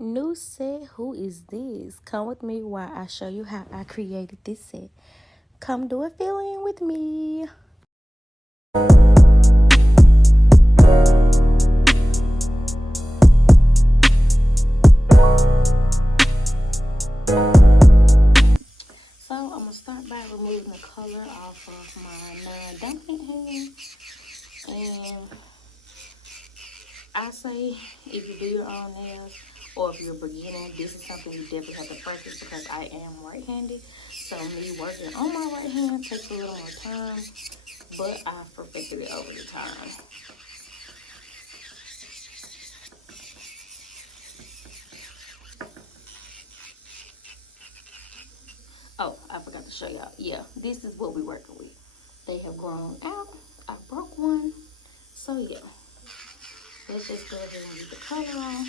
New set, who is this? Come with me while I show you how I created this set. Come do a fill-in with me. So I'm going to start by removing the color off of my non-dominant hand. And I say if you do your own nails or if you're beginning, this is something you definitely have to practice because I am right-handed. So me working on my right hand takes a little more time, but I've perfected it over the time. Oh, I forgot to show y'all. Yeah, this is what we're working with. They have grown out. I broke one. So yeah, let's just go ahead and get the color on.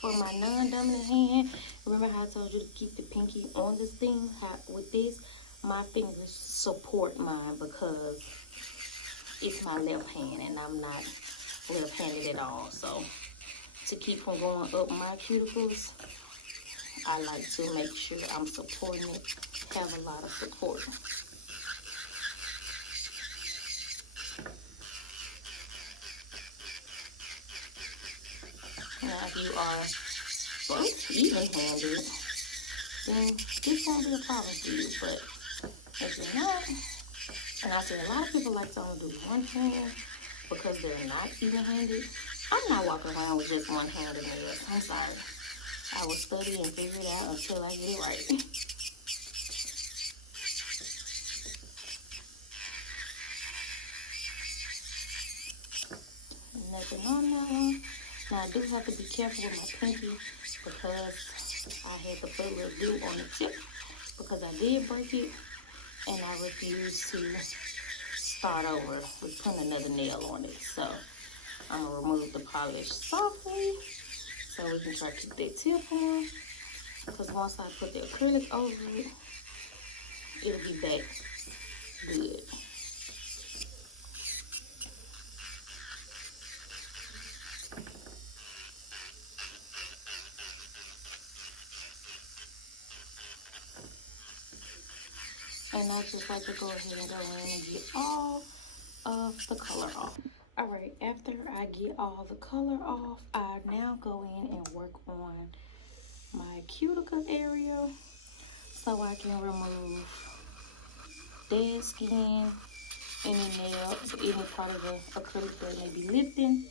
For my non-dominant hand, remember how I told you to keep the pinky on this thing? With this, my fingers support mine because it's my left hand and I'm not left-handed at all. So to keep from going up my cuticles, I like to make sure I'm supporting it, have a lot of support. Now, if you are both even-handed, then this won't be a problem for you. But if you're not, and I see a lot of people like to only do one hand because they're not even-handed. I'm not walking around with just one hand in nails. I'm sorry. I will study and figure it out until I get it right. Nothing on that one. Now I do have to be careful with my pinky because I had to put a little glue on the tip because I did break it and I refuse to start over with putting another nail on it. So I'm gonna remove the polish softly so we can try to keep that tip on, because once I put the acrylic over it, it'll be back good. And I just like to go ahead and go in and get all of the color off. Alright, after I get all the color off, I now go in and work on my cuticle area so I can remove dead skin, any nail, any part of the acrylic that may be lifting.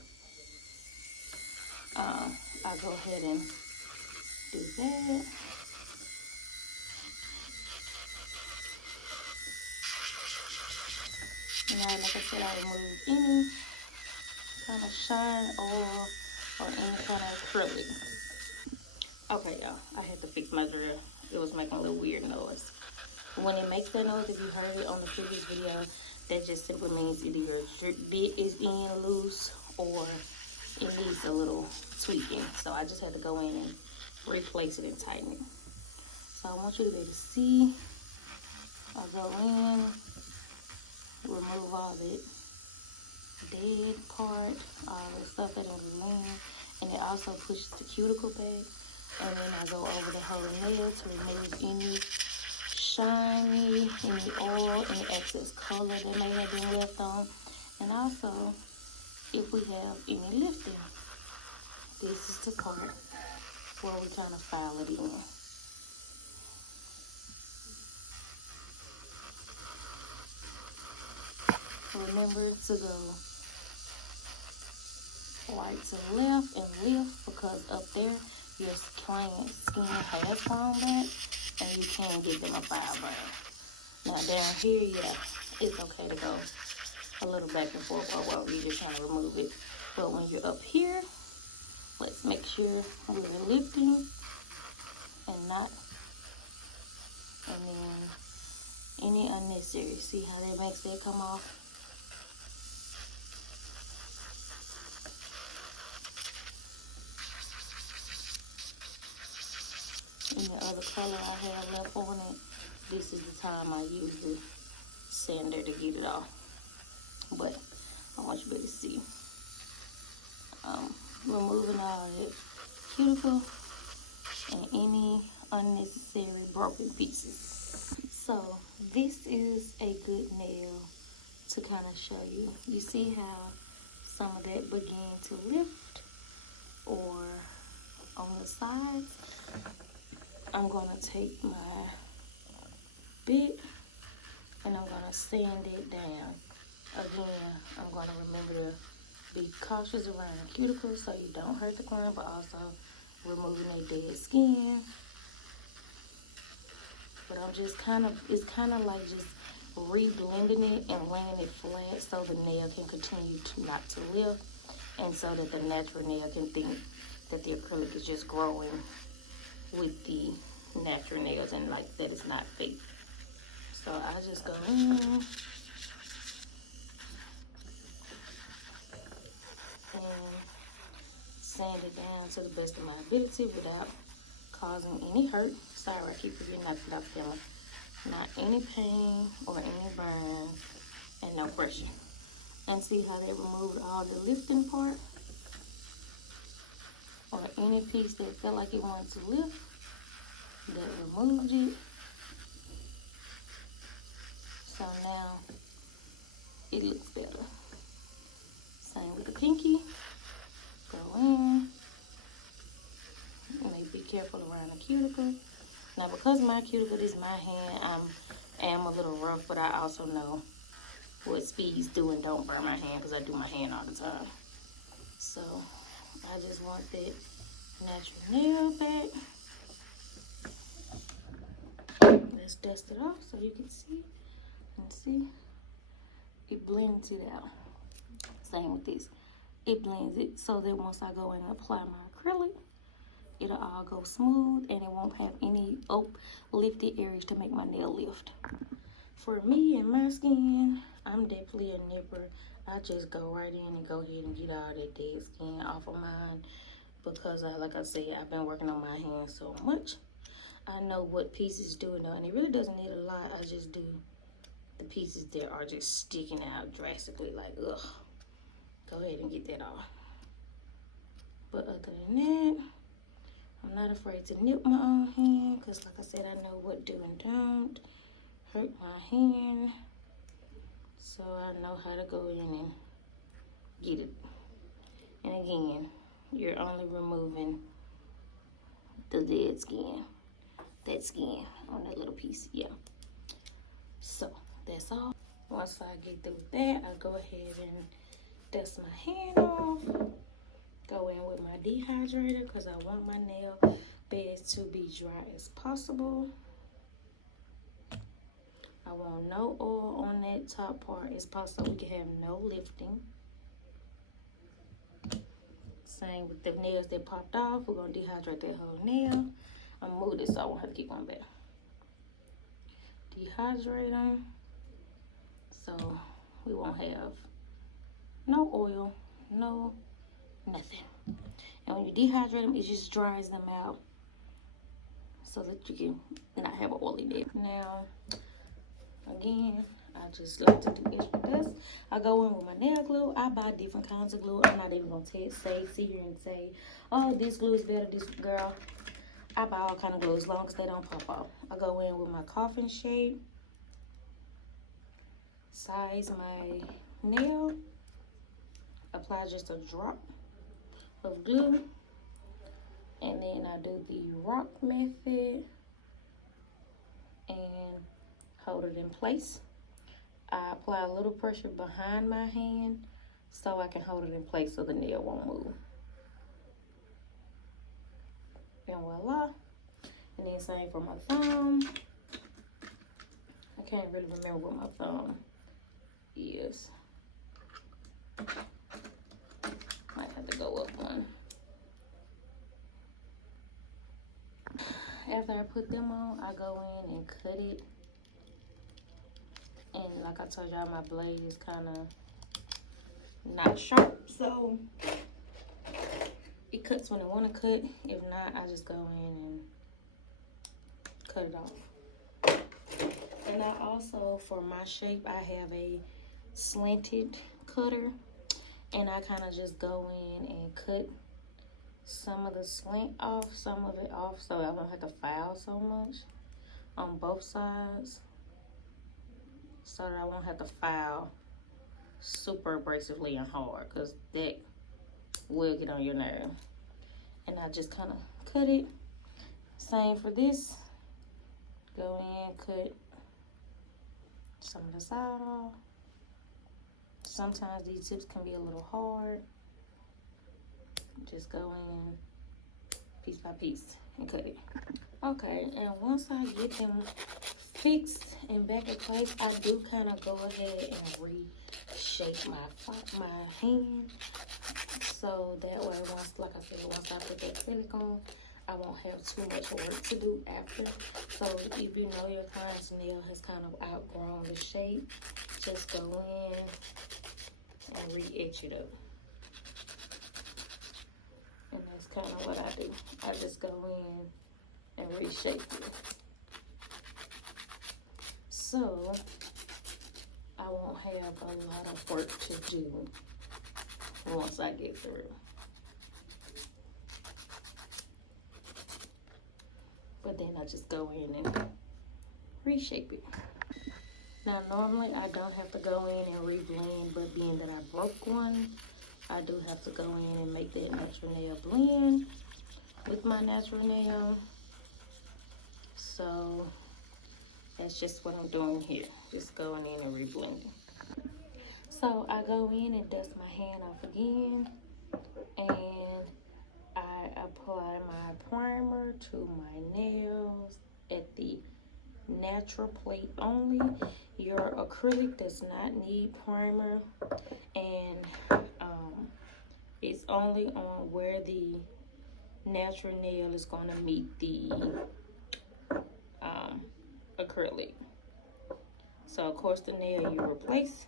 I go ahead and do that. And like I said, I remove any kind of shine or any kind of acrylic. Okay, y'all, I had to fix my drill. It was making a little weird noise. When it makes that noise, if you heard it on the previous video, that just simply means either your bit is in loose or it needs a little tweaking. So I just had to go in and replace it and tighten it. So I want you to be able to see. I go in, remove all the dead part, all the stuff that is in, and it also pushes the cuticle back. And then I go over the whole nail to remove any shiny, any oil, any excess color that may have been left on. And also, if we have any lifting, this is the part where we kind of file it in. Remember to go right to left and lift, because up there your client's skin has grown back and you can give them a file burn. Now down here, yeah, it's okay to go a little back and forth while you're just trying to remove it. But when you're up here, let's make sure we're lifting and not, and then any unnecessary. See how that makes that come off? And the other color I have left on it, this is the time I use the sander to get it off. But I want you to be able to see. Removing all that cuticle and any unnecessary broken pieces. So this is a good nail to kind of show you. You see how some of that began to lift, or on the sides. I'm gonna take my bit and I'm gonna sand it down. Again, I'm gonna remember to be cautious around the cuticles so you don't hurt the client, but also removing their dead skin. But I'm just it's kind of like just re-blending it and laying it flat so the nail can continue to not to lift, and so that the natural nail can think that the acrylic is just growing with the natural nails and like that it's not fake. So I just go in and sand it down to the best of my ability without causing any hurt. Sorry, I keep forgetting not to stop feeling. Not any pain or any burn, and no pressure. And see how they removed all the lifting part? Or any piece that felt like it wanted to lift, that removed it. So now it looks better. Same with the pinky. Go in. And be careful around the cuticle. Now, because my cuticle is my hand, I am a little rough, but I also know what speeds do and don't burn my hand because I do my hand all the time. So I just want that natural nail back. Let's dust it off so you can see. And see, it blends it out. Same with this. It blends it so that once I go in and apply my acrylic, it'll all go smooth and it won't have any lifted areas to make my nail lift. For me and my skin, I'm definitely a nipper. I just go right in and go ahead and get all that dead skin off of mine because, like I said, I've been working on my hands so much. I know what pieces do and it really doesn't need a lot. I just do the pieces that are just sticking out drastically, like, ugh. Go ahead and get that off. But other than that, I'm not afraid to nip my own hand because, like I said, I know what do and don't hurt my hand. So I know how to go in and get it. And again, you're only removing the dead skin. That skin on that little piece, yeah. So that's all. Once I get through with that, I go ahead and dust my hand off. Go in with my dehydrator because I want my nail beds to be dry as possible. I want no oil on that top part as possible so we can have no lifting. Same with the nails that popped off. We're going to dehydrate that whole nail. I'm going to move this so I won't have to keep going back. Dehydrate them so we won't have no oil, no nothing. And when you dehydrate them, it just dries them out so that you can not have an oily nail. Now, again, I just like to do extra dust. I go in with my nail glue. I buy different kinds of glue. I'm not even going to sit here and say, oh, this glue is better, this girl. I buy all kind of glue as long as they don't pop off. I go in with my coffin shape. Size my nail. Apply just a drop of glue. And then I do the rock method and hold it in place. I apply a little pressure behind my hand so I can hold it in place so the nail won't move. And voila. And then same for my thumb. I can't really remember what my thumb is. Might have to go up one. After I put them on, I go in and cut it. And like I told y'all, my blade is kind of not sharp, so it cuts when I want to cut. If not, I just go in and cut it off. And I also, for my shape, I have a slanted cutter. And I kind of just go in and cut some of the slant off, some of it off, so I don't have to file so much on both sides. So that I won't have to file super abrasively and hard, because that will get on your nerve. And I just kind of cut it. Same for this. Go in, cut some of the side off. Sometimes these tips can be a little hard. Just go in piece by piece and cut it. Okay, and once I get them fixed and back in place, I do kind of go ahead and reshape my hand. So that way, once, like I said, once I put that acrylic on, I won't have too much work to do after. So if you know your client's nail has kind of outgrown the shape, just go in and re-etch it up. And that's kind of what I do. I just go in and reshape it. So I won't have a lot of work to do once I get through. But then I just go in and reshape it. Now normally I don't have to go in and reblend, but being that I broke one, I do have to go in and make that natural nail blend with my natural nail. So that's just what I'm doing here. Just going in and reblending. So I go in and dust my hand off again, and I apply my primer to my nails at the natural plate only. Your acrylic does not need primer, and it's only on where the natural nail is going to meet the acrylic. So of course the nail you replace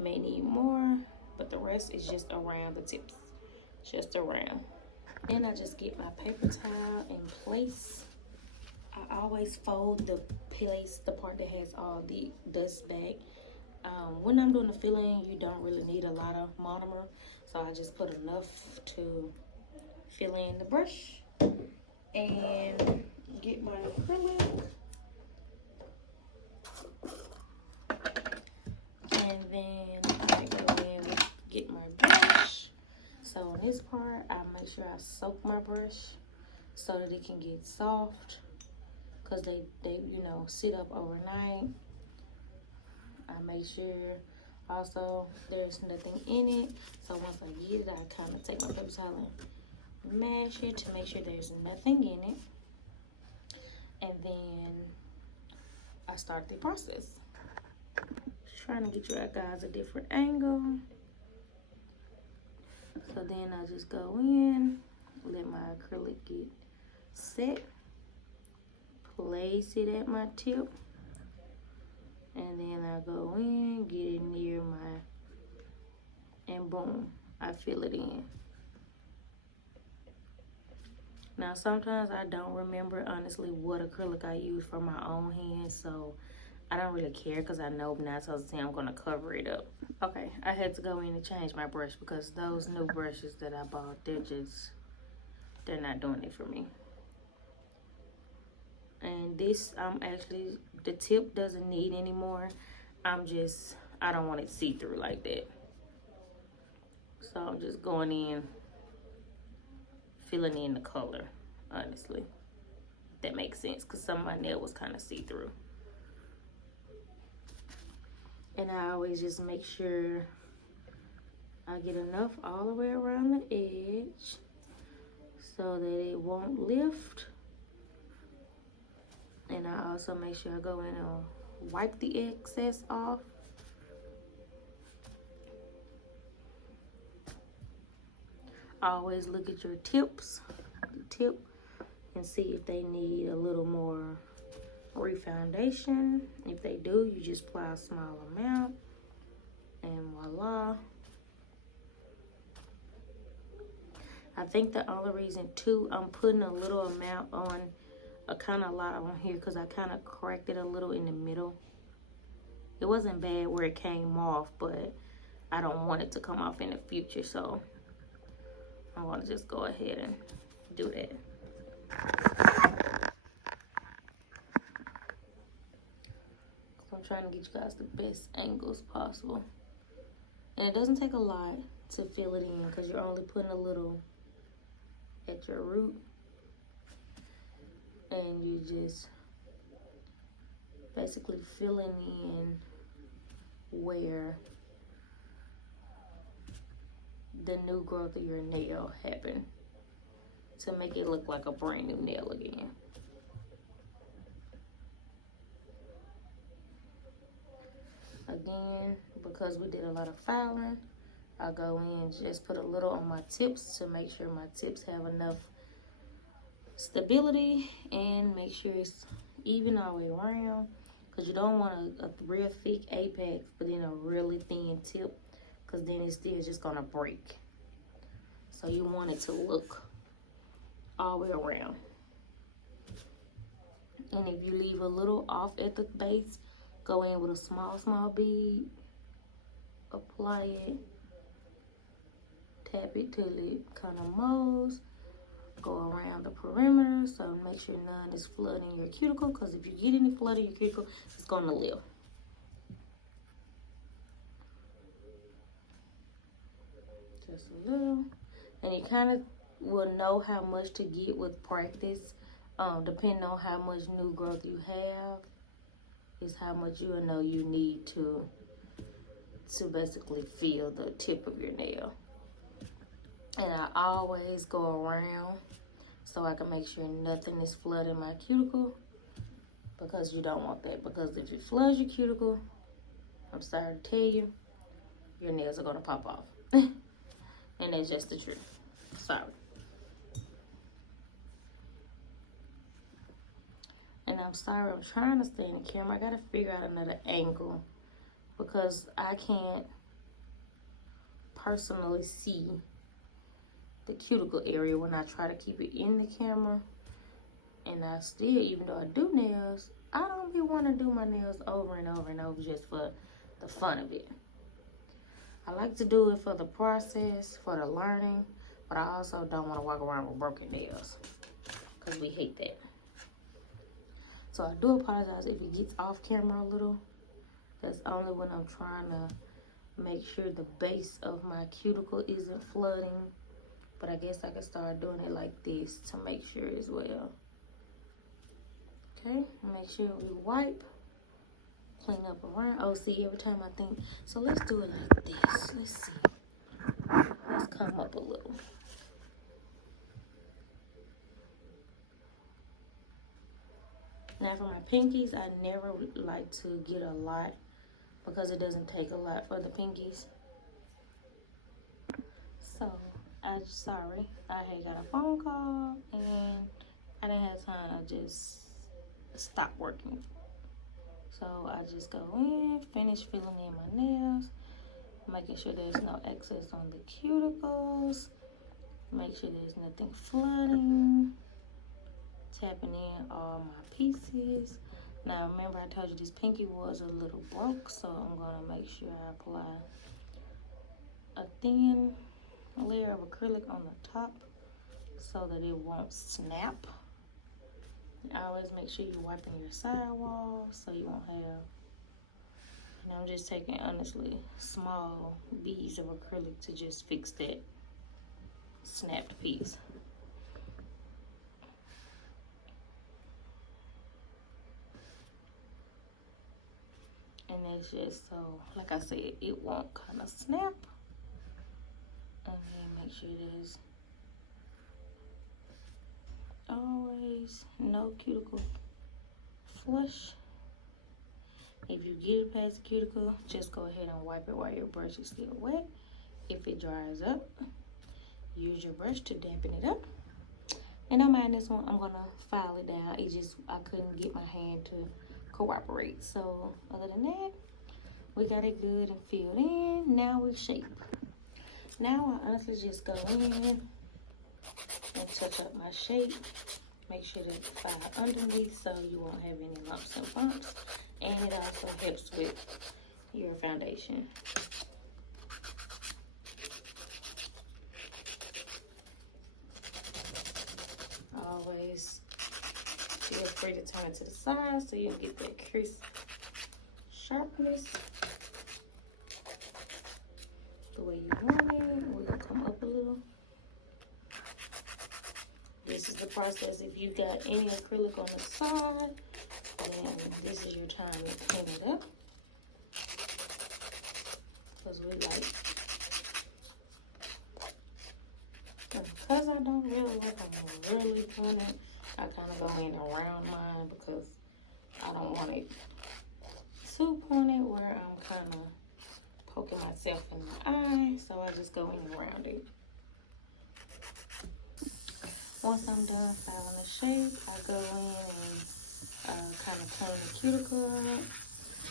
may need more, but the rest is just around the tips, just around. Then I just get my paper towel in place. I always fold the part that has all the dust back. When I'm doing the filling, you don't really need a lot of monomer, so I just put enough to fill in the brush and get my acrylic. And then I go in and get my brush. So on this part, I make sure I soak my brush so that it can get soft, because they you know, sit up overnight. I make sure also there's nothing in it. So once I get it, I kind of take my paper towel and mash it to make sure there's nothing in it. And then I start the process. Just trying to get you guys a different angle. So then I just go in, let my acrylic get set, place it at my tip, and then I go in, get it near and boom, I fill it in. Now sometimes I don't remember honestly what acrylic I use for my own hand, so I don't really care, because I know 9 times out of 10 I'm gonna cover it up. Okay, I had to go in and change my brush because those new brushes that I bought, they're not doing it for me. And this, actually, the tip doesn't need anymore. I don't want it see-through like that. So I'm just going in, filling in the color, honestly. If that makes sense, because some of my nail was kind of see-through. And I always just make sure I get enough all the way around the edge so that it won't lift. And I also make sure I go in and wipe the excess off. Always look at your tips, the tip, and see if they need a little more refoundation. If they do, you just apply a small amount, and voila. I think the only reason too I'm putting a little amount on, a kind of lot on here, because I kind of cracked it a little in the middle. it wasn't bad where it came off, but I don't want it to come off in the future, so I'm gonna just go ahead and do that. So I'm trying to get you guys the best angles possible. And it doesn't take a lot to fill it in because you're only putting a little at your root. And you just basically filling in where the new growth of your nail happened to make it look like a brand new nail again. Again, because we did a lot of filing, I go in and just put a little on my tips to make sure my tips have enough stability and make sure it's even all the way around, because you don't want a real thick apex but then a really thin tip, because then it's still just gonna break. So you want it to look all the way around. And if you leave a little off at the base, go in with a small bead, apply it, tap it till it kind of molds. Go around the perimeter, so make sure none is flooding your cuticle, because if you get any flood in your cuticle, it's going to live. Just a little. And you kind of will know how much to get with practice. Depending on how much new growth you have, is how much you will know you need to basically feel the tip of your nail. And I always go around so I can make sure nothing is flooding my cuticle, because you don't want that. Because if it floods your cuticle, I'm sorry to tell you, your nails are going to pop off. And that's just the truth. Sorry. And I'm sorry, I'm trying to stay in the camera. I got to figure out another angle, because I can't personally see the cuticle area when I try to keep it in the camera. And I still, even though I do nails, I don't be want to do my nails over and over and over just for the fun of it. I like to do it for the process, for the learning, but I also don't want to walk around with broken nails, because we hate that. So I do apologize if it gets off camera a little. That's only when I'm trying to make sure the base of my cuticle isn't flooding. But I guess I can start doing it like this to make sure as well. Okay, make sure we wipe, clean up around. Oh, see, every time I think, so let's do it like this. Let's see. Let's come up a little. Now for my pinkies, I never like to get a lot, because it doesn't take a lot for the pinkies. So, I'm sorry, I had got a phone call and I didn't have time. I just stopped working. So I just go in, finish filling in my nails, making sure there's no excess on the cuticles, make sure there's nothing flooding, tapping in all my pieces. Now remember, I told you this pinky was a little broke, so I'm gonna make sure I apply a thin layer of acrylic on the top so that it won't snap. And always make sure you're wiping your sidewall so you won't have, and I'm just taking, honestly, small beads of acrylic to just fix that snapped piece. And that's just so, like I said, it won't kind of snap. And then make sure there's always no cuticle flush. If you get it past the cuticle, just go ahead and wipe it while your brush is still wet. If it dries up, use your brush to dampen it up. And don't mind this one, I'm gonna file it down. It just, I couldn't get my hand to cooperate. So other than that, we got it good and filled in. Now we shape. Now I honestly just go in and touch up my shape. Make sure to file underneath so you won't have any lumps and bumps. And it also helps with your foundation. Always feel free to turn it to the side so you'll get that crisp sharpness the way you want it. We're gonna come up a little. This is the process. If you got any acrylic on the side, then this is your time to clean it up. Because because I don't really like them really pointed, I kind of go in around mine because I don't want it too pointed where I'm kind of poking myself in the eye. So I just go in around it. Once I'm done filing the shape, I go in and kind of clean the cuticle up.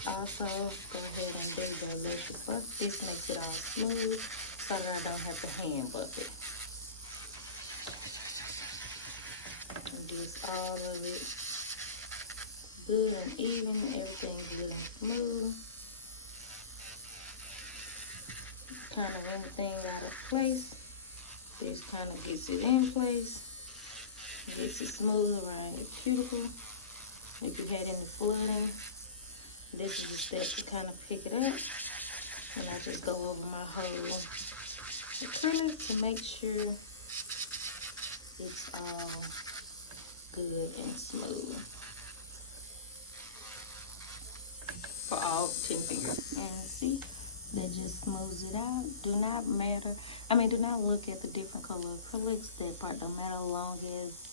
Also, go ahead and do the electric buff. This makes it all smooth so that I don't have to hand buff it. And just all of it good and even. Everything's good and smooth. Kind of anything out of place. This kind of gets it in place. Gets it smooth around your cuticle. If you had any flooding, this is the step to kind of pick it up. And I just go over my whole acrylic to make sure it's all good and smooth for all 10 fingers. And see, that just smooths it out. Do not look at the different color acrylics. That part don't matter as long as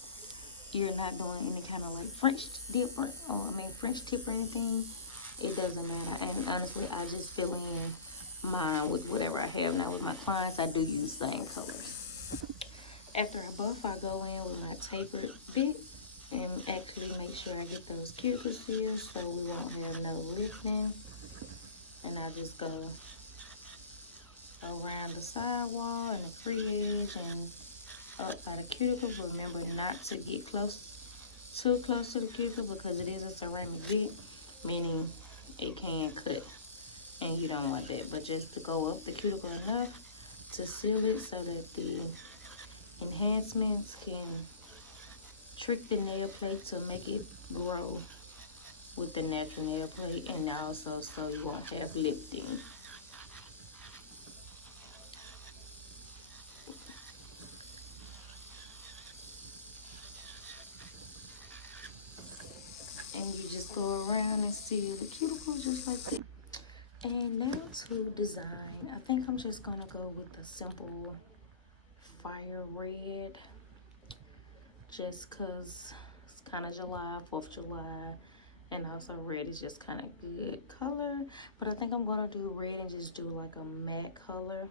you're not doing any kind of like French tip or anything. It doesn't matter. And honestly, I just fill in mine with whatever I have. Now with my clients, I do use the same colors. After I buff, I go in with my tapered bit and actually make sure I get those cuticles here so we won't have no lifting. And I just go around the sidewall and the free edge and up by the cuticle. Remember not to get too close to the cuticle because it is a ceramic bit, meaning it can cut, and you don't want that. But just to go up the cuticle enough to seal it so that the enhancements can trick the nail plate to make it grow with the natural nail plate, and also so you won't have lifting. And you just go around and seal the cuticle just like that. And now to design. I think I'm just gonna go with the simple fire red, just cause it's kind of July, 4th of July, and also red is just kind of good color. But I think I'm gonna do red and just do like a matte color.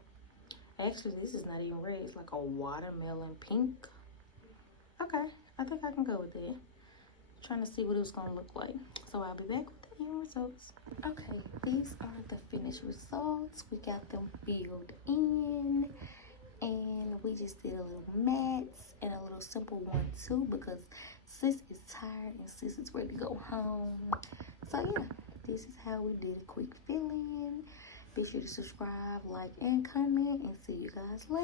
Actually, this is not even red, it's like a watermelon pink. Okay, I think I can go with that. Trying to see what it was gonna look like. So I'll be back with the end results. Okay, these are the finished results. We got them filled in, and we just did a little mats and a little simple one too because sis is tired and sis is ready to go home. So yeah, this is how we did a quick fill in. Be sure to subscribe, like, and comment, and see you guys later.